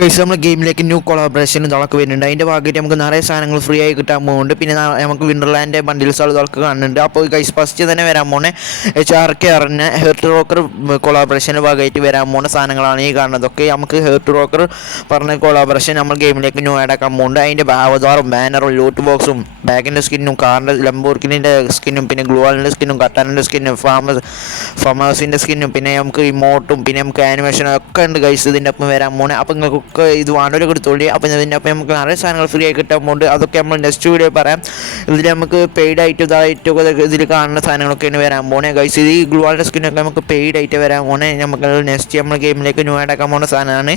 Guys നമ്മൾ ഗെയിമിലേക്ക് new collaboration ഇതൊക്കെ വരുന്നുണ്ട്. അതിൻ്റെ ഭാഗമായിട്ട് നമുക്ക് നിറയെ സാധനങ്ങൾ ഫ്രീ ആയി കിട്ടാൻ പോകുന്നുണ്ട്. പിന്നെ നമുക്ക് വിൻഡർലാൻഡ് ബണ്ടിൽസ് ഇതൊക്കെ കാണുന്നുണ്ട്. അപ്പോൾ ഗൈസ് ഫസ്റ്റ് തന്നെ വരാൻ പോകുന്നത് HRK അറിഞ്ഞ ഹെർട്ട് റോക്കർ കൊളാബറേഷൻ്റെ ഭാഗമായിട്ട് വരാൻ പോകുന്ന സാധനങ്ങളാണ് ഈ കാണുന്നതൊക്കെ. നമുക്ക് ഹെർട്ട് റോക്കർ പറഞ്ഞ കൊളാബറേഷൻ നമ്മൾ ഗെയിമിലേക്ക് ന്യൂ ആഡ് ആക്കാൻ പോകുന്നുണ്ട്. അതിൻ്റെ അവതാറും ബാനറും ലൂട്ട് ബോക്സും ബാഗിൻ്റെ സ്കിന്നും കാറിൻ്റെ ലംബോർഗിനിൻ്റെ സ്കിന്നും പിന്നെ ഗ്ലൂവാളിൻ്റെ സ്കിന്നും കട്ടാനിൻ്റെ സ്കിന്നും ഫാമേഴ്സിൻ്റെ സ്കിന്നും പിന്നെ നമുക്ക് ഇമോട്ടും പിന്നെ നമുക്ക് ആനിമേഷനും ഒക്കെ ഉണ്ട് ഗൈസ് ഇതിൻ്റെ ഒപ്പം വരാൻ പോകുന്നത്. അപ്പോൾ നിങ്ങൾക്ക് ഇത് വേണ്ടവരൊക്കെ എടുത്തോളി. അപ്പോൾ ഇതിൻ്റെ ഒപ്പം നമുക്ക് നിറയെ സാധനങ്ങൾ ഫ്രീ ആയി കിട്ടാൻ പോകുന്നുണ്ട്. അതൊക്കെ നമ്മൾ നെക്സ്റ്റ് വീഡിയോ പറയാം. ഇതിൽ നമുക്ക് പെയ്ഡ് ആയിട്ട് ഇതായിട്ടൊക്കെ ഇതിൽ കാണുന്ന സാധനങ്ങളൊക്കെയാണ് വരാൻ പോകുന്നത് ഗൈസ്. ഇത് ഈ ഗ്ലൂവാളിൻ്റെ സ്കിന്നൊക്കെ നമുക്ക് പെയ്ഡ് ആയിട്ട് വരാൻ പോകുന്നത്. നമുക്ക് നെക്സ്റ്റ് നമ്മൾ ഗെയിമിലേക്ക് ന്യൂ ആഡ് ആക്കാൻ പോകുന്ന സാധനമാണ്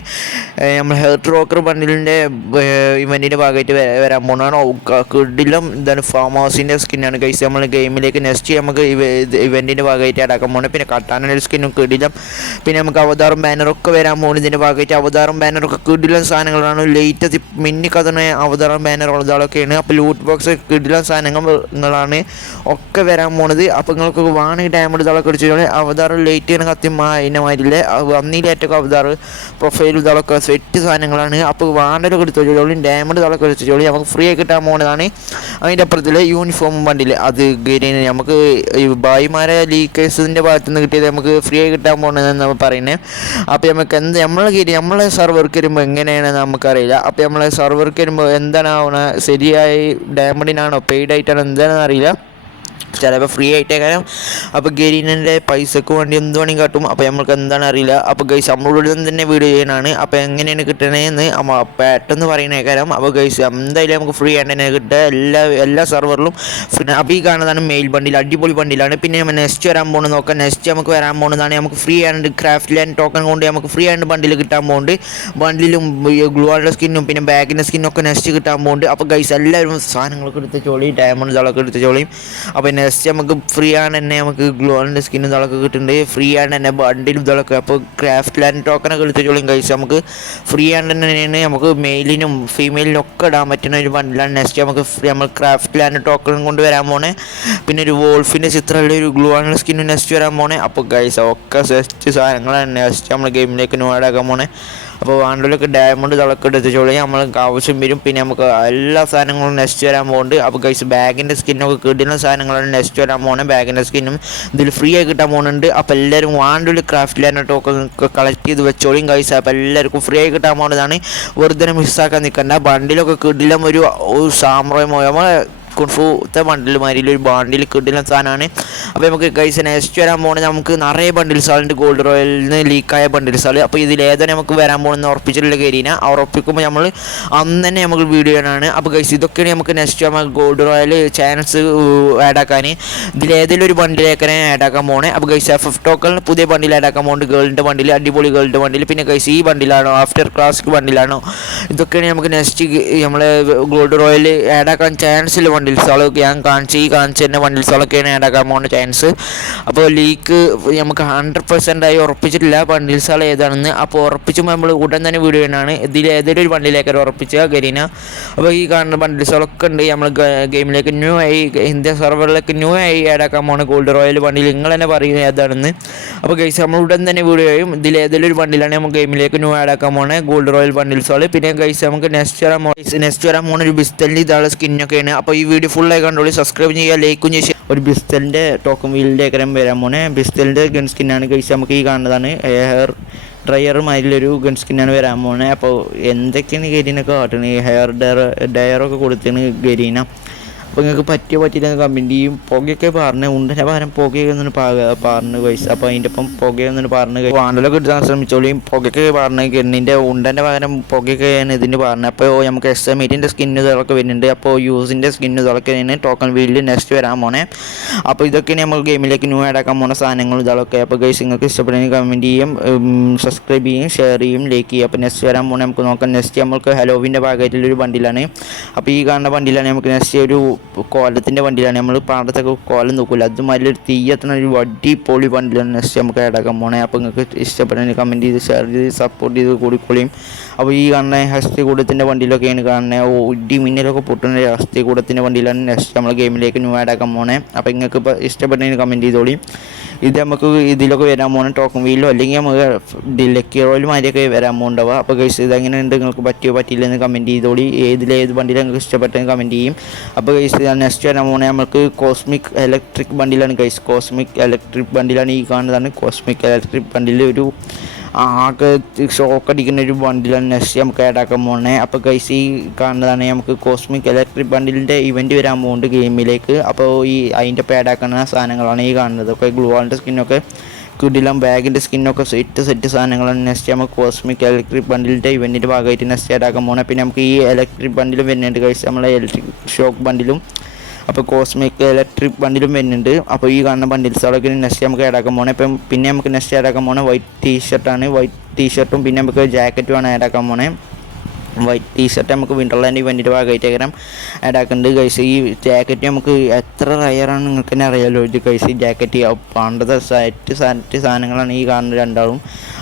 നമ്മൾ ഹെർട്ട് റോക്കർ ബണ്ടിലിൻ്റെ ഇവൻറ്റിൻ്റെ ഭാഗമായിട്ട് വരാൻ പോകുന്നതാണ്. കിഡിലും എന്താണ് ഫാം ഹൗസിൻ്റെ സ്കിന്നാണ് ഗൈസ് നമ്മൾ ഗെയിമിലേക്ക് നെക്സ്റ്റ് നമുക്ക് ഇവൻറ്റിൻ്റെ ഭാഗമായിട്ട് ആഡ് ആക്കാൻ പോകുന്നത്. പിന്നെ കട്ടാനൊരു സ്കിന്നും കിഡിലും പിന്നെ നമുക്ക് അവതാറും ബാനറൊക്കെ വരാൻ പോകുന്നത്. ഇതിൻ്റെ ഭാഗമായിട്ട് അവതാറും ബാനറൊക്കെ കിഡിലും സാധനങ്ങളാണ്. ലേറ്റസ്റ്റ് മിന്നിക്കഥന അവതാറും ബാനറുകളൊക്കെയാണ്. അപ്പോൾ ലൂട്ട് ബോക്സ് കിഡിലും സാധനങ്ങളാണ് ഒക്കെ വരാൻ പോകുന്നത്. അപ്പോൾ നിങ്ങൾക്ക് വേണമെങ്കിൽ ഡയമണ്ട് ഇതൊക്കെ അടിച്ചു അവതാർ ലേറ്റ് ചെയ്യുന്ന കത്യം അതിൻ്റെ മാതിരില്ലേ അന്നിലേറ്റൊക്കെ അവതാർ പ്രൊഫൈൽ ഇതൊക്കെ സെറ്റ് സാധനങ്ങളാണ്. അപ്പോൾ വേണ്ടൊക്കെ എടുത്തോളി ഡയമണ്ട് ഇതൊക്കെ അടിച്ചോളി നമുക്ക് ഫ്രീ ആയി കിട്ടാൻ പോകുന്നതാണ്. അതിൻ്റെ അപ്പുറത്തിലെ യൂണിഫോം വണ്ടിയിൽ അത് നമുക്ക് ഭായിമാരെ ലീക്കേഴ്സിൻ്റെ ഭാഗത്തു നിന്ന് കിട്ടിയത് നമുക്ക് ഫ്രീ ആയി കിട്ടാൻ പോകുന്നതെന്ന് നമ്മൾ പറയുന്നത്. അപ്പോൾ നമുക്ക് നമ്മളെ സെർവർക്ക് വരുമ്പോൾ എങ്ങനെയാണെന്ന് നമുക്കറിയില്ല. അപ്പോൾ നമ്മളെ സെർവർക്ക് വരുമ്പോൾ എന്താണ് ശരിയായി ഡയമണ്ടിനാണോ പെയ്ഡ് ആയിട്ടാണോ എന്താണെന്ന് അറിയില്ല. ചിലപ്പോൾ ഫ്രീ ആയിട്ടേ കാരണം അപ്പോൾ ഗരീനൻ്റെ പൈസക്ക് വേണ്ടി എന്ത് വേണമെങ്കിൽ കാട്ടും. അപ്പോൾ നമുക്ക് എന്താണ് അറിയില്ല. അപ്പോൾ ഗൈസ് നമ്മളോട് തന്നെ വീഡിയോ ചെയ്യാനാണ്. അപ്പോൾ എങ്ങനെയാണ് കിട്ടണതെന്ന് പെട്ടെന്ന് പറയുന്ന കാര്യം. അപ്പോൾ ഗൈസ് എന്തായാലും നമുക്ക് ഫ്രീ ആയിട്ട് തന്നെ കിട്ടുക എല്ലാ സെർവറിലും. അപ്പോൾ ഈ കാണുന്നതാണ് മെയിൽ ബണ്ടിൽ അടിപൊളി ബണ്ടിലാണ്. പിന്നെ നെക്സ്റ്റ് വരാൻ പോകുന്നത് നോക്കാം. നെക്സ്റ്റ് നമുക്ക് വരാൻ പോകുന്നതാണ് നമുക്ക് ഫ്രീ ആയിട്ട് ക്രാഫ്റ്റ് ലാൻഡ് ടോക്കൺ കൊണ്ട് നമുക്ക് ഫ്രീ ആയിട്ട് ബണ്ടിൽ കിട്ടാൻ പോകുന്നുണ്ട്. ബണ്ടിലും ഗ്ലൂവാളുടെ സ്കിന്നും പിന്നെ ബാഗിൻ്റെ സ്കിന്നൊക്കെ നെക്സ്റ്റ് കിട്ടാൻ പോകുന്നുണ്ട്. അപ്പോൾ ഗൈസ് എല്ലാവരും സാധനങ്ങളൊക്കെ എടുത്ത് ചോളി ഡയമണ്ട് ഇതൊക്കെ എടുത്ത് ചോളിയും. അപ്പോൾ നെക്സ്റ്റ് നമുക്ക് ഫ്രീ ആണ് തന്നെ നമുക്ക് ഗ്ലോണിൻ്റെ സ്കിന്നും ഇതൊക്കെ കിട്ടുന്നുണ്ട്. ഫ്രീ ആണ് തന്നെ ബണ്ടിലും ഇതൊക്കെ. അപ്പോൾ ക്രാഫ്റ്റ് ലാൻഡ് ടോക്കനൊക്കെ എടുത്തോളും കഴിച്ച് നമുക്ക് ഫ്രീ ആണ് തന്നെയാണ്. നമുക്ക് മെയിലിനും ഫീമെയിലിനും ഒക്കെ ഇടാൻ പറ്റുന്ന ഒരു ബണ്ടിലാണ്. നെക്സ്റ്റ് നമുക്ക് നമ്മൾ ക്രാഫ്റ്റ് ലാൻഡ് ടോക്കൺ കൊണ്ട് വരാൻ പോണേ. പിന്നെ ഒരു വോൾഫിൻ്റെ ചിത്രമുള്ള ഒരു ഗ്ലോണിൻ്റെ സ്കിന്നും നെക്സ്റ്റ് വരാൻ പോണേ. അപ്പോൾ ഗൈസ് ഒക്കെ സെസ്റ്റ് സാധനങ്ങളാണ് നെക്സ്റ്റ് നമ്മൾ ഗെയിമിലേക്ക് നോടാക്കാൻ പോണേ. അപ്പോൾ വാണ്ടലൊക്കെ ഡയമണ്ട് ഇതൊക്കെ എടുത്തോളി നമ്മൾക്ക് ആവശ്യം വരും. പിന്നെ നമുക്ക് എല്ലാ സാധനങ്ങളും നെക്സ്റ്റ് വരാൻ പോകുന്നുണ്ട്. അപ്പോൾ ഗൈസ് ബാഗിൻ്റെ സ്കിന്നൊക്കെ കിട്ടുന്ന സാധനങ്ങളാണ് നെക്സ്റ്റ് വരാൻ പോകുന്നത്. ബാഗിൻ്റെ സ്കിന്നും ഇതിൽ ഫ്രീ ആയി കിട്ടാൻ പോകുന്നുണ്ട്. അപ്പോൾ എല്ലാവരും വാണ്ടല് ക്രാഫ്റ്റ് ലാൻഡ് ടോക്കൺ കളക്ട് ചെയ്ത് വെച്ചോളിയും ഗൈസ്. അപ്പോൾ എല്ലാവർക്കും ഫ്രീ ആയി കിട്ടാൻ പോകുന്നതാണ്. വെറുതെ മിസ്സാക്കാൻ നിൽക്കണ്ട. ബണ്ടിലൊക്കെ കിടിലം ഒരു സാമ്രാജ്യമോ കുൺഫൂത്തെ ബണ്ടിൽമാരിൽ ഒരു ബണ്ടിൽ കിട്ടുന്ന സാധനമാണ്. അപ്പോൾ നമുക്ക് ഗൈസ് നെക്സ്റ്റ് വരാൻ പോകുന്നത് നമുക്ക് നിറയെ ബണ്ടിൽസാളുണ്ട്. ഗോൾഡ് റോയലിൽ നിന്ന് ലീക്കായ ബണ്ടിൽസാൾ. അപ്പോൾ ഇതിലേതാണ് നമുക്ക് വരാൻ പോകുന്നത് ഉറപ്പിച്ചിട്ടുള്ള കയറിന ഉറപ്പിക്കുമ്പോൾ നമ്മൾ അന്ന് തന്നെ നമുക്ക് വീഡിയോ ആണ്. അപ്പോൾ ഗൈസ് ഇതൊക്കെയാണ് നമുക്ക് നെക്സ്റ്റ് നമുക്ക് ഗോൾഡ് റോയൽ ചാൻസ് ആഡ് ആക്കാൻ. ഇതിലേതെങ്കിലും ഒരു ബണ്ടിലേക്കാണ് ആഡ് ആക്കാൻ പോകുന്നത്. അപ്പോൾ ഗൈസ് FF ടോക്കണിന് പുതിയ ബണ്ടിൽ ആഡ് ആക്കാൻ പോകുന്നുണ്ട്. ഗേളിൻ്റെ ബണ്ടിൽ അടിപൊളി ഗേളിൻ്റെ ബണ്ടിൽ. പിന്നെ ഗൈസ് ഈ ബണ്ടിലാണോ ആഫ്റ്റർ ക്ലാസിക് ബണ്ടിലാണോ ഇതൊക്കെയാണ് നമുക്ക് നെക്സ്റ്റ് നമ്മൾ ഗോൾഡ് റോയൽ ആഡ് ആക്കാൻ ചാൻസ് ഉള്ള ബണ്ടിൽസുകളൊക്കെ ഞാൻ കാണിച്ച് തന്നെ ബണ്ടിൽസുകളൊക്കെയാണ് ആഡ് ആക്കാൻ പോകുന്ന ചാൻസ്. അപ്പോൾ ലീക്ക് നമുക്ക് 100% ആയി ഉറപ്പിച്ചിട്ടില്ല ബണ്ടിൽസുകൾ ഏതാണെന്ന്. അപ്പോൾ ഉറപ്പിച്ചുമ്പോൾ നമ്മൾ ഉടൻ തന്നെ വീഡിയോ ആണ്. ഇതിൽ ഏതൊരു ഒരു ബണ്ടിലേക്ക് ഉറപ്പിച്ച ഗരീന. അപ്പോൾ ഈ കാണുന്ന ബണ്ടിൽസുകളൊക്കെ ഉണ്ട്. നമ്മൾ ഗെയിമിലേക്ക് ന്യൂ ആയി ഇന്ത്യ സെർവറിലേക്ക് ന്യൂ ആയി ആഡ് ആക്കാൻ പോകുന്ന ഗോൾഡ് റോയൽ ബണ്ടിൽ നിങ്ങൾ തന്നെ പറയുന്നത് ഏതാണെന്ന്. അപ്പോൾ ഗൈസ് നമ്മൾ ഉടൻ തന്നെ വീഡിയോ ചെയ്യും. ഇതിൽ ഏതൊരു ഒരു ബണ്ടിലാണ് നമുക്ക് ഗെയിമിലേക്ക് ന്യൂ ആഡ് ആക്കാൻ പോകുന്നത് ഗോൾഡ് റോയൽ ബണ്ടിൽസുകൾ. പിന്നെ ഗൈസ് നമുക്ക് നെക്സ്റ്റ് വരാൻ പോകുന്ന ഒരു ബിസ്റ്റലിൻ്റെ ഇതാണ് സ്കിന്നൊക്കെയാണ്. അപ്പോൾ ഈ വീഡിയോ ഫുള്ളായി കണ്ടോളി. സബ്സ്ക്രൈബ് ചെയ്യുക, ലൈക്കും ചെയ്യുക. ഒരു ബിസ്റ്റലിൻ്റെ ടോക്കൺ വീലിൻ്റെ ഏക്കരം വരാൻ പോണേ. ബിസ്റ്റലിൻ്റെ ഗൺ സ്കിന്നാണ് ഗൈസ്. നമുക്ക് ഈ കാണുന്നതാണ് ഹെയർ ഡ്രയറുമാതിരിലൊരു ഗൺ സ്കിന്നാണ് വരാൻ പോണേ. അപ്പോൾ എന്തൊക്കെയാണ് ഗരീനൊക്കെ കാട്ടുന്നത് ഈ ഹെയർ ഡയറൊക്കെ കൊടുത്താണ് ഗരീന. അപ്പോൾ നിങ്ങൾക്ക് പറ്റിയില്ല കമൻറ്റ് ചെയ്യും. പുകയൊക്കെ പറഞ്ഞ് ഉണ്ടൻ്റെ പകരം പുകയൊക്കെ ഒന്നും പറഞ്ഞ് പൈസ. അപ്പോൾ അതിൻ്റെ ഒപ്പം പുകയൊന്നും പറഞ്ഞ് വാണ്ടലൊക്കെ എടുക്കാൻ ശ്രമിച്ചോളിയും. പുകയൊക്കെ പറഞ്ഞ് ഗണ്ണിൻ്റെ ഉണ്ടൻ്റെ പകരം പുകയൊക്കെയാണ് ഇതിന് പറഞ്ഞത്. അപ്പോൾ നമുക്ക് എസ്എമേറ്റിൻ്റെ സ്കിന്നുകളൊക്കെ വരുന്നുണ്ട്. അപ്പോൾ യൂസിൻ്റെ സ്കിന്നുകളൊക്കെ ടോക്കൺ വീലിൽ നെക്സ്റ്റ് വരാൻ പോണേ. അപ്പോൾ ഇതൊക്കെയാണ് നമുക്ക് ഗെയിമിലേക്ക് ന്യൂ ആഡ് ആക്കാൻ പോകുന്ന സാധനങ്ങൾ ഇതൊക്കെ. അപ്പോൾ ഗൈസ് നിങ്ങൾക്ക് ഇഷ്ടപ്പെടുന്ന കമൻറ്റ് ചെയ്യും, സബ്സ്ക്രൈബ് ചെയ്യും, ഷെയർ ചെയ്യും, ലൈക്ക് ചെയ്യും. അപ്പോൾ നെക്സ്റ്റ് വരാൻ പോണേ നമുക്ക് നോക്കാം. നെക്സ്റ്റ് നമുക്ക് ഹലോവിൻ്റെ ഭാഗമായിട്ടുള്ളൊരു ബണ്ടിലാണ്. അപ്പോൾ ഈ കാണുന്ന ബണ്ടിലാണ് നമുക്ക് നെക്സ്റ്റ് ഒരു കോലത്തിൻ്റെ വണ്ടിയിലാണ്. നമ്മൾ പാടത്തൊക്കെ കോലം നോക്കില്ല അതുമാതിരി ഒരു തീയത്തുന്ന ഒരു അടിപൊളി വണ്ടിയിലാണ് നെക്സ്റ്റ് നമുക്ക് ആഡാക്കാൻ പോണേ. അപ്പോൾ നിങ്ങൾക്ക് ഇഷ്ടപ്പെടുന്ന കമൻറ്റ് ചെയ്ത് ഷെയർ ചെയ്ത് സപ്പോർട്ട് ചെയ്ത് കൂടിക്കൊള്ളിയും. അപ്പോൾ ഈ കാണുന്ന ഹസ്തി കൂടത്തിൻ്റെ വണ്ടിയിലൊക്കെയാണ് കാണുന്നത്. ഇടി മിന്നലൊക്കെ പൊട്ടുന്ന ഹസ്തി കൂടത്തിൻ്റെ വണ്ടിയിലാണ് നെക്സ്റ്റ് നമ്മൾ ഗെയിമിലേക്ക് ന്യൂ ആഡാക്കാൻ പോണേ. അപ്പോൾ നിങ്ങൾക്ക് ഇപ്പോൾ ഇഷ്ടപ്പെടുന്നതിന് കമൻറ്റ് ചെയ്തോളിയും. ഇത് നമുക്ക് ഇതിലൊക്കെ വരാൻ പോകുന്ന ടോക്കൺ വീലോ അല്ലെങ്കിൽ നമുക്ക് ലക്കി റോയിൽ മാതിരിയൊക്കെ വരാൻ പോകുന്നുണ്ടാവുക. അപ്പോൾ ഗൈസ് ഇതെങ്ങനെയുണ്ട്, നിങ്ങൾക്ക് പറ്റിയോ പറ്റിയില്ലെന്ന് കമൻറ്റ് ചെയ്തോളി. ഏത് വണ്ടിയിൽ നിങ്ങൾക്ക് ഇഷ്ടപ്പെട്ടെന്ന് കമൻറ്റ് ചെയ്യും. അപ്പോൾ ഗൈസ് നെക്സ്റ്റ് വരാൻ പോകുന്നത് നമുക്ക് കോസ്മിക് ഇലക്ട്രിക് ബണ്ടിലാണ് ഗൈസ്. കോസ്മിക് ഇലക്ട്രിക് ബണ്ടിലാണ് ഈ കാണുന്നതാണ് കോസ്മിക് ഇലക്ട്രിക് ബണ്ടിൽ. ഒരു ആകെ ഷോക്ക് അടിക്കുന്ന ഒരു ബണ്ടിലാണ് നെക്സ്റ്റ് നമുക്ക് ആഡാക്കാൻ പോകുന്നത്. അപ്പോൾ ഗൈസ് ഈ കാണുന്നതാണ് നമുക്ക് കോസ്മിക് ഇലക്ട്രിക് ബണ്ടിലിൻ്റെ ഇവൻറ്റ് വരാൻ പോകുന്നുണ്ട് ഗെയിമിലേക്ക്. അപ്പോൾ അതിൻ്റെ ആഡാക്കുന്ന സാധനങ്ങളാണ് ഈ കാണുന്നത്. ഒക്കെ ഗ്ലൂവാളിൻ്റെ സ്കിന്നൊക്കെ കിടിലം, ബാഗിൻ്റെ സ്കിന്നൊക്കെ സെറ്റ് സാധനങ്ങളാണ് നെക്സ്റ്റ് നമുക്ക് കോസ്മിക് ഇലക്ട്രിക് ബണ്ടിലിൻ്റെ ഇവൻറ്റിൻ്റെ ഭാഗമായിട്ട് നെക്സ്റ്റ് ആഡാക്കാൻ പോകുന്നത്. പിന്നെ നമുക്ക് ഈ ഇലക്ട്രിക് ബണ്ടിലും വരുന്നുണ്ട് ഗൈസ്, നമ്മളെ ഇലക്ട്രിക് ഷോക്ക് ബണ്ടിലും. അപ്പോൾ കോസ്മിക് ഇലക്ട്രിക് ബണ്ടിലും വരുന്നുണ്ട്. അപ്പോൾ ഈ കാണുന്ന ബണ്ടിൽസുകളൊക്കെ നെക്സ്റ്റ് നമുക്ക് ആഡാക്കാൻ പോകണം. ഇപ്പം പിന്നെ നമുക്ക് നെക്സ്റ്റ് ആഡാക്കാൻ പോകുന്നത് വൈറ്റ് ടീഷർട്ടാണ്. വൈറ്റ് ടീഷർട്ടും പിന്നെ നമുക്ക് ജാക്കറ്റുമാണ് ആഡാക്കാൻ പോണേ. വൈറ്റ് ടീഷർട്ട് നമുക്ക് വിൻ്റർലാൻഡ് ഇവൻറ്റിൻ്റെ ഭാഗമായിട്ട് ആഡാക്കുന്നുണ്ട് ഗൈസ്. ഈ ജാക്കറ്റ് നമുക്ക് എത്ര റയറാണ് നിങ്ങൾക്ക് തന്നെ അറിയാമല്ലോ. ഇത് ഗൈസ് ഈ ജാക്കറ്റ് പണ്ടത്തെ സെറ്റ് സാധനങ്ങളാണ് ഈ കാണുന്ന രണ്ടാളും.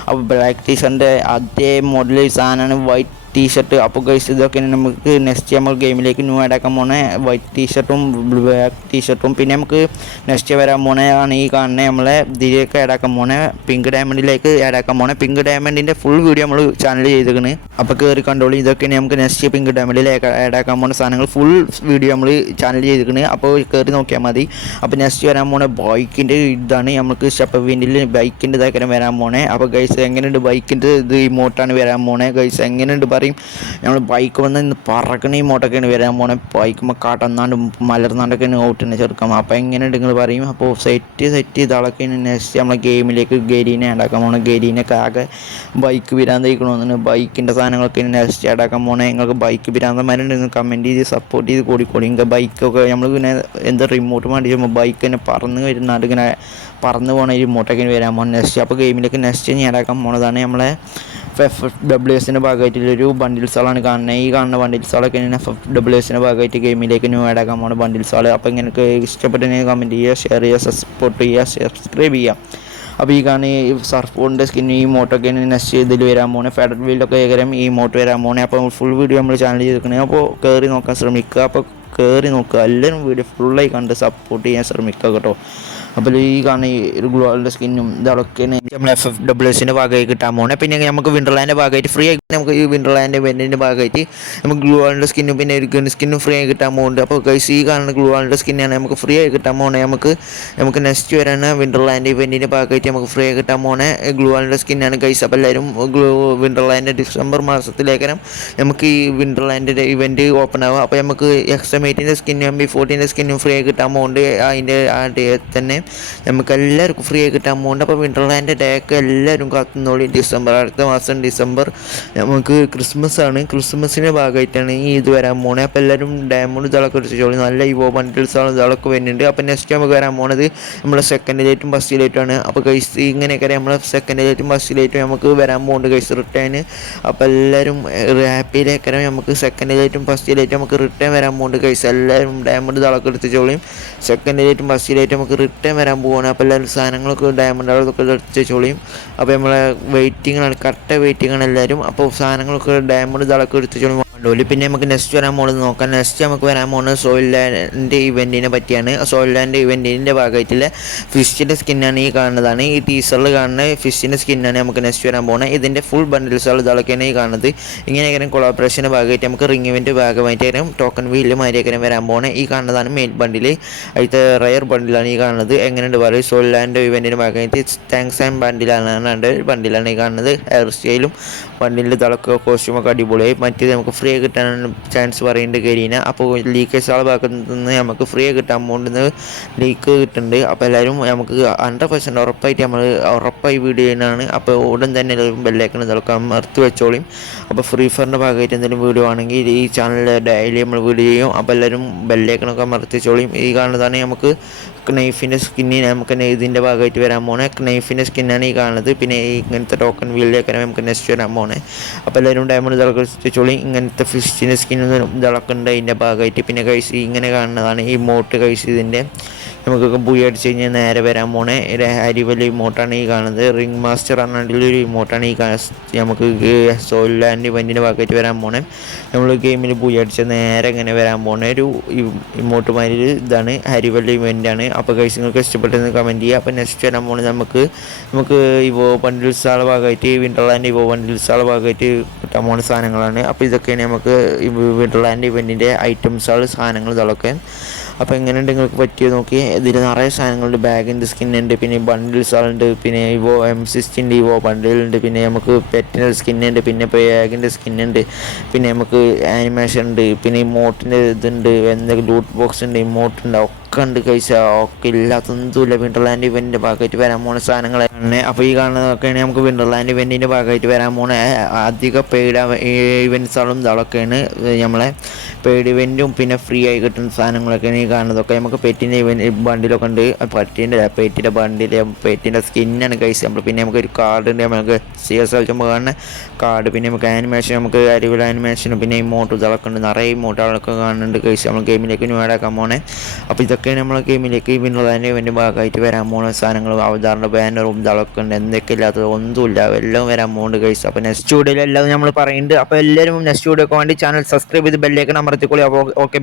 അപ്പോൾ ബ്ലാക്ക് ടീഷർട്ടിൻ്റെ അതേ മോഡൽ സാധനമാണ് വൈറ്റ് ടീഷർട്ട്. അപ്പോൾ ഗൈസ് ഇതൊക്കെ നമുക്ക് നെക്സ്റ്റ് നമ്മൾ ഗെയിമിലേക്ക് ന്യൂ ആഡാക്കാൻ പോണേ വൈറ്റ് ടീഷർട്ടും ബ്ലാക്ക് ടീഷർട്ടും. പിന്നെ നമുക്ക് നെക്സ്റ്റ് വരാൻ പോണതാണ് ഈ കാണുന്നത് നമ്മളെ ഇതിലേക്ക് ആഡാക്കാൻ പോണേ പിങ്ക് ഡയമണ്ടിലേക്ക് ആഡാക്കാൻ പോണേ. പിങ്ക് ഡയമണ്ടിൻ്റെ ഫുൾ വീഡിയോ നമ്മൾ ചാനൽ ചെയ്തിരിക്കുന്നത്. അപ്പോൾ കയറി കണ്ടോളൂ. ഇതൊക്കെയാണ് നമുക്ക് നെക്സ്റ്റ് പിങ്ക് ഡയമണ്ടിലേക്ക് ആഡാക്കാൻ പോകുന്ന സാധനങ്ങൾ ഫുൾ വീഡിയോ നമ്മൾ ചാനൽ ചെയ്തിരിക്കുന്നത്. അപ്പോൾ കയറി നോക്കിയാൽ മതി. അപ്പോൾ നെക്സ്റ്റ് വരാൻ പോണ ബൈക്കിൻ്റെ ഇതാണ് നമുക്ക് സ്റ്റെപ്പവിൻ്റിൽ ബൈക്കിൻ്റെ ഇതൊക്കെ വരാൻ പോണേ. അപ്പോൾ ഗൈസ് എങ്ങനെയുണ്ട് ബൈക്കിൻ്റെ ഇത് ഇമോട്ടാണ് വരാൻ പോണേ. ഗൈസ് എങ്ങനെയുണ്ട് പറയും, നമ്മൾ ബൈക്ക് വന്ന് ഇന്ന് പറക്കണ ഇമോട്ടൊക്കെയാണ് വരാൻ പോണേ. ബൈക്കുമ്പോൾ കാട്ടന്നാണ്ട് മലർന്നാണ്ടൊക്കെയാണ് ഔട്ടിനെ ചെറുക്കാം. അപ്പോൾ എങ്ങനെയുണ്ട് നിങ്ങൾ പറയും. അപ്പോൾ സെറ്റ് ഇതാളൊക്കെയാണ് നെക്സ്റ്റ് നമ്മളെ ഗെയിമിലേക്ക് ഗരീനെ ആഡാക്കാൻ പോണേ. ഗരീനൊക്കെ ആകെ ബൈക്ക് വിരാൻ തയ്ക്കണമെന്ന് ബൈക്കിൻ്റെ സാധനങ്ങളൊക്കെ നെക്സ്റ്റ് ആഡാക്കാൻ പോണേ. നിങ്ങൾക്ക് ബൈക്ക് വിരാന്തന്മാരുണ്ടെങ്കിൽ കമൻറ്റ് ചെയ്ത് സപ്പോർട്ട് ചെയ്ത് കൂടിക്കോളി. ഇങ്ങനെ ബൈക്കൊക്കെ നമ്മൾ പിന്നെ എന്താ റിമോട്ട് വേണ്ടി ബൈക്ക് തന്നെ പറന്ന് വരുന്നാണ്ട് ഇങ്ങനെ പറന്ന് പോകണ റിമോട്ടൊക്കെ വരാൻ പോകണം നെക്സ്റ്റ്. അപ്പോൾ ഗെയിമിലേക്ക് നെക്സ്റ്റ് ഞാൻ ആഡാക്കാൻ പോണതാണ് നമ്മളെ FFWSൻ്റെ ഭാഗമായിട്ടുള്ളൊരു ബണ്ടിൽസുകളാണ് കാണുന്നത്. ഈ കാണുന്ന ബണ്ടിൽസുകളൊക്കെ FFWSൻ്റെ ഭാഗമായിട്ട് ഗെയിമിലേക്ക് ന്യൂ ആഡാക്കാൻ പോകുന്ന ബണ്ടിൽസുകൾ. അപ്പോൾ ഇങ്ങനെ ഇഷ്ടപ്പെട്ടെങ്കിൽ കമൻറ്റ് ചെയ്യുക, ഷെയർ ചെയ്യുക, സപ്പോർട്ട് ചെയ്യുക, സബ്സ്ക്രൈബ് ചെയ്യുക. അപ്പോൾ ഈ കാണുന്ന ഈ സർഫ് ബോർഡിൻ്റെ സ്കിന്ന് ഈ മോട്ടൊക്കെ നെക്സ്റ്റ് ഇതിൽ വരാൻ പോകുന്നത്. ഫെഡറൽ വീലൊക്കെ ഏകരം ഈ മോട്ട് വരാൻ പോകുന്നത്. അപ്പോൾ ഫുൾ വീഡിയോ നമ്മൾ ചാനൽ ചെയ്തിരിക്കുന്നത്. അപ്പോൾ കയറി നോക്കാൻ ശ്രമിക്കുക. അപ്പോൾ കയറി നോക്കുക, എല്ലാവരും വീഡിയോ ഫുള്ളായി കണ്ട് സപ്പോർട്ട് ചെയ്യാൻ ശ്രമിക്കുക കേട്ടോ. അപ്പോൾ ഈ കാണുന്ന ഈ ഒരു ഗ്ലോബലിൻ്റെ സ്കിന്നും ഇതൊക്കെ നമ്മൾ FFWSൻ്റെ ഭാഗമായി കിട്ടാൻ പോകുന്നത്. പിന്നെ നമുക്ക് വിൻ്റർലാൻഡിൻ്റെ ഭാഗമായിട്ട് ഫ്രീ ആയി നമുക്ക് ഈ വിൻ്റർലാൻഡ് ഇവൻറ്റിൻ്റെ ഭാഗമായിട്ട് നമുക്ക് ഗ്ലോബലിൻ്റെ സ്കിന്നും പിന്നെ ഒരു ഗൺ സ്കിന്നും ഫ്രീ ആയി കിട്ടാൻ പോകുന്നുണ്ട്. അപ്പോൾ ഗൈസ് ഈ കാണുന്ന ഗ്ലോബലിൻ്റെ സ്കിന്നാണ് നമുക്ക് ഫ്രീ ആയി കിട്ടാൻ പോകുന്നത്. നമുക്ക് നെക്സ്റ്റ് വരാണ് വിൻ്റർലാൻഡ് ഇവൻറ്റിൻ്റെ ഭാഗമായിട്ട് നമുക്ക് ഫ്രീ ആയി കിട്ടാൻ പോകുന്നത് ഗ്ലോബലിൻ്റെ സ്കിന്നാണ് ഗൈസ്. അപ്പോൾ എല്ലാവരും വിൻ്റർലാൻഡ് ഡിസംബർ മാസത്തിലേക്കാരം നമുക്ക് ഈ വിൻ്റർലാൻഡിൻ്റെ ഇവൻറ്റ് ഓപ്പൺ ആവുക. അപ്പോൾ നമുക്ക് XM8ൻ്റെ സ്കിന്നും MB14ൻ്റെ സ്കിന്നും ഫ്രീ ആയി കിട്ടാൻ പോകുന്നുണ്ട്. അതിൻ്റെ ആ ഡേ തന്നെ നമുക്ക് എല്ലാവർക്കും ഫ്രീ ആയി കിട്ടാൻ പോകുന്നുണ്ട്. അപ്പോൾ വിൻ്റർലാൻഡ് ഡേക്ക് എല്ലാവരും കാത്തുന്നോളി. അടുത്ത മാസം ഡിസംബർ നമുക്ക് ക്രിസ്മസ് ആണ്. ക്രിസ്മസിൻ്റെ ഭാഗമായിട്ടാണ് ഈ ഇത് വരാൻ പോകുന്നത്. അപ്പോൾ എല്ലാവരും ഡയമണ്ട് ഇതാളൊക്കെ എടുത്തോളി. നല്ല ഇവോ ബണ്ടിൽസാണ് ഇതാളൊക്കെ വരുന്നുണ്ട്. അപ്പോൾ നെക്സ്റ്റ് നമുക്ക് വരാൻ പോകുന്നത് നമ്മുടെ സെക്കൻഡ് ലൈറ്റും ഫസ്റ്റ് ലൈറ്റുമാണ്. അപ്പോൾ ഗൈസ് ഇങ്ങനെയൊക്കെ നമ്മളെ സെക്കൻഡ് ലൈറ്റും ഫസ്റ്റ് ലൈറ്റും നമുക്ക് വരാൻ പോകുന്നുണ്ട് ഗൈസ് റിട്ടേൺ. അപ്പോൾ എല്ലാവരും ഹാപ്പിയിലേക്കാരം നമുക്ക് സെക്കൻഡ് ലൈറ്റും ഫസ്റ്റ് ലൈറ്റും നമുക്ക് റിട്ടേൺ വരാൻ പോകുന്നുണ്ട് ഗൈസ്. എല്ലാവരും ഡയമണ്ട് ഇതാളൊക്കെ എടുത്തോളിയും. സെക്കൻഡ് ലൈറ്റും ഫസ്റ്റ് ലൈറ്റും നമുക്ക് റിട്ടേൺ വരാൻ പോവാണ്. അപ്പോൾ എല്ലാവരും സാധനങ്ങളൊക്കെ ഡയമണ്ട് അതൊക്കെ എടുത്തോളിയും. അപ്പോൾ നമ്മളെ വെയിറ്റിങ്ങാണ്, കറക്റ്റ് വെയിറ്റിങ്ങാണ് എല്ലാവരും. അപ്പോൾ സാധനങ്ങളൊക്കെ ഡയമണ്ട് ഇതാളൊക്കെ എടുത്തോളും. പിന്നെ നമുക്ക് നെക്സ്റ്റ് വരാൻ പോകുന്നത് നോക്കാം. നെക്സ്റ്റ് നമുക്ക് വരാൻ പോകുന്നത് സോയിൽലാൻഡ് ഇവൻറ്റിനെ പറ്റിയാണ്. സോയിൽലാൻഡ് ഇവൻറ്റിൻ്റെ ഭാഗമായിട്ടുള്ള ഫിഷിൻ്റെ സ്കിന്നാണ് ഈ കാണുന്നതാണ്. ഈ ടീസറിൽ കാണുന്ന ഫിഷിൻ്റെ സ്കിന്നാണ് നമുക്ക് നെക്സ്റ്റ് വരാൻ പോകുന്നത്. ഇതിൻ്റെ ഫുൾ ബണ്ടിൽസുകൾ ഇതൊക്കെയാണ് ഈ കാണുന്നത്. ഇങ്ങനെയൊക്കെ കൊളാബറേഷൻ്റെ ഭാഗമായിട്ട് നമുക്ക് റിംഗ് ഇവൻറ്റ് ഭാഗമായിട്ട് ടോക്കൺ വീലിൽ മാതിരിയൊക്കെ വരാൻ പോകുന്നത്. ഈ കാണുന്നതാണ് മെയിൻ ബണ്ടിൽ. അതിലത്തെ റയർ ബണ്ടിലാണ് ഈ കാണുന്നത്. എങ്ങനെയുണ്ട് പറയും സോയിൽലാൻഡ് ഇവൻറ്റിൻ്റെ ഭാഗമായിട്ട് താങ്ക്സ് ആൻഡ് ബണ്ടിലാണ് ഈ കാണുന്നത്. ഹെയർ സ്റ്റൈലും ബണ്ടിലിൻ്റെ ഇതൊക്കെ കോസ്റ്റ്യൂമൊക്കെ അടിപൊളിയായി. മറ്റേത് നമുക്ക് ഫ്രീ ആയി കിട്ടാൻ ചാൻസ് പറയുന്നുണ്ട് കരീന. അപ്പോൾ ലീക്കേഴ്സുകളുടെ ഭാഗത്ത് നിന്ന് നമുക്ക് ഫ്രീ ആയി കിട്ടാൻ പോകുന്നത് ലീക്ക് കിട്ടുന്നുണ്ട്. അപ്പോൾ എല്ലാവരും നമുക്ക് 100% ഉറപ്പായിട്ട് നമ്മൾ ഉറപ്പായി വീഡിയോ ചെയ്യുന്നതാണ്. അപ്പോൾ ഉടൻ തന്നെ എല്ലാവരും ബെല്ലൈക്കൺ ഇതൊക്കെ അമർത്തി വെച്ചോളിയും. അപ്പോൾ ഫ്രീ ഫയറിൻ്റെ ഭാഗമായിട്ട് എന്തെങ്കിലും വീഡിയോ ആണെങ്കിൽ ഈ ചാനലിൽ ഡെയിലി നമ്മൾ വീഡിയോ ചെയ്യും. അപ്പോൾ എല്ലാവരും ബെല്ലൈക്കണൊക്കെ അമർത്തി വെച്ചോളിയും. ഈ കാണുന്നതാണ് നമുക്ക് നൈഫിൻ്റെ സ്കിന്നിന് നമുക്ക് ഇതിൻ്റെ ഭാഗമായിട്ട് വരാൻ പോകുന്നത്. നൈഫിൻ്റെ സ്കിന്നാണ് ഈ കാണുന്നത്. പിന്നെ ഇങ്ങനത്തെ ടോക്കൺ വീലിലേക്കാണ് നമുക്ക് നെക്സ്റ്റ് വരാൻ പോകുന്നത്. അപ്പോൾ എല്ലാവരും ഡയമണ്ട് ഇതൊക്കെ വെച്ചോളി. ഇങ്ങനത്തെ ഫിഷിൻ്റെ സ്കിന്നും ഇതൊക്കെ ഉണ്ട് അതിൻ്റെ ഭാഗമായിട്ട്. പിന്നെ കൈസ് ഇങ്ങനെ കാണുന്നതാണ് ഈ മോട്ട് കൈസ് ഇതിൻ്റെ നമുക്കൊക്കെ ബുയ അടിച്ച് കഴിഞ്ഞാൽ നേരെ വരാൻ പോണേ അരിവൽ ഇമോട്ടാണ് ഈ കാണുന്നത്. റിംഗ് മാസ്റ്റർ പറഞ്ഞിട്ടുള്ളൊരു ഇമോട്ടാണ് ഈ നമുക്ക് സോൾ ലാൻഡ് ഇവൻറ്റിൻ്റെ ഭാഗമായിട്ട് വരാൻ പോണേ. നമ്മൾ ഗെയിമിൽ ബുയ അടിച്ച് നേരെ ഇങ്ങനെ വരാൻ പോണേ ഒരു ഇമോട്ടുമാരി ഇതാണ് അരിവൽ ഇവൻ്റാണ്. അപ്പോൾ ഗൈസ് നിങ്ങൾക്ക് ഇഷ്ടപ്പെട്ടെന്ന് കമൻറ്റ് ചെയ്യുക. അപ്പോൾ നെക്സ്റ്റ് വരാൻ പോകുന്നത് നമുക്ക് ഇവോ ബണ്ടിൽസാളെ ഭാഗമായിട്ട് വിൻ്റർലാൻഡ് ഇവോ ബണ്ടിൽസാളെ ഭാഗമായിട്ട് കിട്ടാൻ പോകുന്ന സാധനങ്ങളാണ്. അപ്പോൾ ഇതൊക്കെയാണ് നമുക്ക് വിൻ്റർലാൻഡ് ഇവൻറ്റിൻ്റെ ഐറ്റംസുകൾ സാധനങ്ങൾ ഇതൊക്കെ. അപ്പോൾ എങ്ങനെയുണ്ട് നിങ്ങൾക്ക് പറ്റിയത് നോക്കി. ഇതിൽ നിറയെ സാധനങ്ങളുണ്ട്. ബാഗിൻ്റെ സ്കിന്നുണ്ട്, പിന്നെ ബണ്ടിൽസുകളുണ്ട്, പിന്നെ ഇവോ M60 ഇവോ ബണ്ടിലുണ്ട്, പിന്നെ നമുക്ക് പെറ്റിൻ്റെ സ്കിന്നുണ്ട്, പിന്നെ ബാഗിൻ്റെ സ്കിന്നുണ്ട്, പിന്നെ നമുക്ക് ആനിമേഷൻ ഉണ്ട്, പിന്നെ ഇമോട്ടിൻ്റെ ഇതുണ്ട്, എന്തൊക്കെ ലൂട്ട് ബോക്സ് ഉണ്ട്, ഇമോട്ട് ഉണ്ട്, ഒക്കെ ഉണ്ട് പൈസ. ഒക്കെ ഇല്ലാത്തൊന്നുമില്ല. വിൻ്റർലാൻഡ് ഇവൻറ്റിൻ്റെ ഭാഗമായിട്ട് വരാൻ പോകുന്ന സാധനങ്ങളാണ്. അപ്പോൾ ഈ കാണുന്നതൊക്കെയാണ് നമുക്ക് വിൻ്റർലാൻഡ് ഇവൻറ്റിൻ്റെ ഭാഗമായിട്ട് വരാൻ പോകുന്ന അധിക പെയ്ഡ് ഇവൻറ്റ്സുകളും ഇതൊക്കെയാണ്. നമ്മളെ പെയ്ഡ് ഇവൻറ്റും പിന്നെ ഫ്രീ ആയി കിട്ടുന്ന സാധനങ്ങളൊക്കെയാണ് ഈ കാണുന്നതൊക്കെ. നമുക്ക് പെറ്റിൻ്റെ ബണ്ടിലൊക്കെ ഉണ്ട്. പെറ്റിൻ്റെ ബണ്ടിൽ പെറ്റിൻ്റെ സ്കിന്നാണ് കൈസ്. പിന്നെ നമുക്ക് ഒരു കാർഡ് ഉണ്ട്. നമുക്ക് CS കളിച്ചുമ്പോൾ കാണുന്ന കാർഡ്, പിന്നെ നമുക്ക് ആനിമേഷൻ, നമുക്ക് അരിവിൽ ആനിമേഷനും പിന്നെ ഇമോട്ട് ഇതൊക്കെ ഉണ്ട്. നിറയെ ഇമോട്ടുകളൊക്കെ കാണുന്നുണ്ട് കൈസ്. നമ്മൾ ഗെയിമിലേക്ക് ന്യൂഡാക്കാൻ പോണേ. അപ്പോൾ ഇതൊക്കെയാണ് നമ്മളെ ഗെയിമിലേക്ക് വിൻ്റർലാൻഡ് ഇവൻ്റെ ഭാഗമായിട്ട് വരാൻ പോകുന്ന സാധനങ്ങൾ. അവതാറിൻ്റെ ബാനറും ഇതൊക്കെ ഉണ്ട്. എന്തൊക്കെ ഇല്ലാത്തത് ഒന്നുമില്ല, എല്ലാം വരാൻ പോകുന്നുണ്ട് കൈസ്. അപ്പോൾ നെക്സ്റ്റ് വീഡിയോയിൽ എല്ലാം നമ്മൾ പറയുന്നുണ്ട്. അപ്പോൾ എല്ലാവരും നെക്സ്റ്റ് വീഡിയോക്ക് വേണ്ടി ചാനൽ സബ്സ്ക്രൈബ് ചെയ്ത് ബെല്ലേക്ക് അമർത്തിക്കോളി. അപ്പോൾ ഓക്കെ.